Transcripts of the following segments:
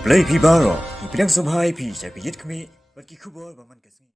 Play Pibaro, Ipidang Subhai Pi, Sapiyit Kami, but Kikubo, Baman Kasmi.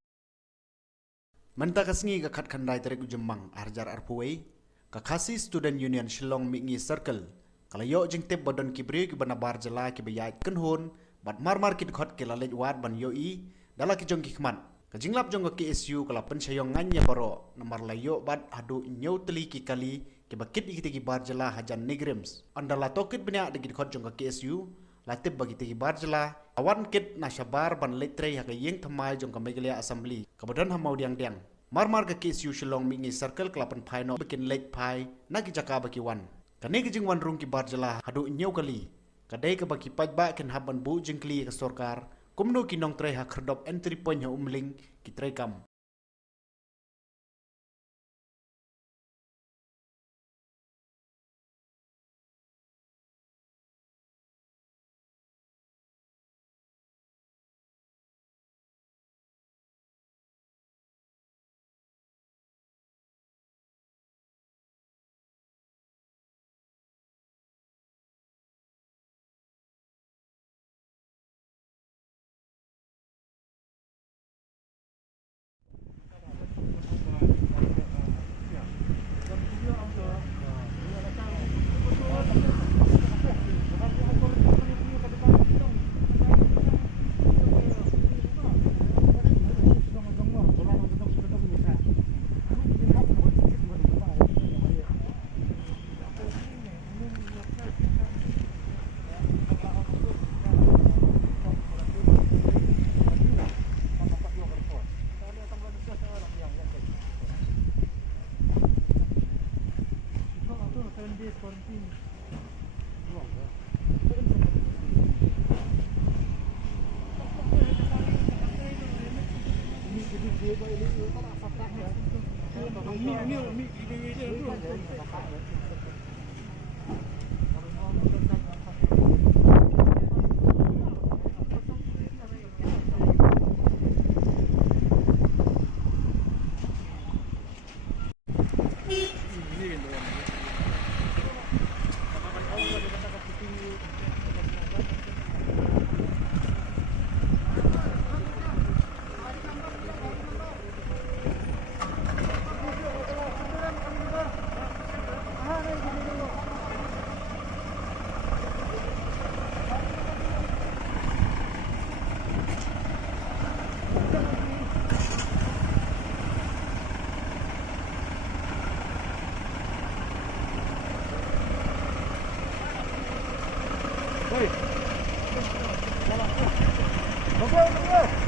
Manta kasngi ka khat khandai tere ku jemmang arjar arpuwei ka khasi student union Shillong mingi circle kala yo jingtep bodon kibri ki bana bar jala ki bayat kenhon bat mar kit khot ke lalej wat ban yo I dala ki jong ki khman ka jinglap jong ka KSU kala penchayong nganya baro nomor layo bat hadu nyau teli ki kali ki bakit ikite ki bar jala hajan negrims andala tokit bnya de ki khot jong ka KSU latib bagi tegi barjala awan kit nashabar ban letre ha yeng thamai jong ka megalia assembly kabodan ha Mawdiangdiang mar ka KSU Shillong mingi circle klapan phai no bikin late phai nagi jaka baki wan kane ki jing wan rung ki barjala hadu nyau kali kadai ka baki pajba ken haban bu jingkli ka sarkar kumno ki nong tre ha khrdop entry point ha umling ki tre kam Go!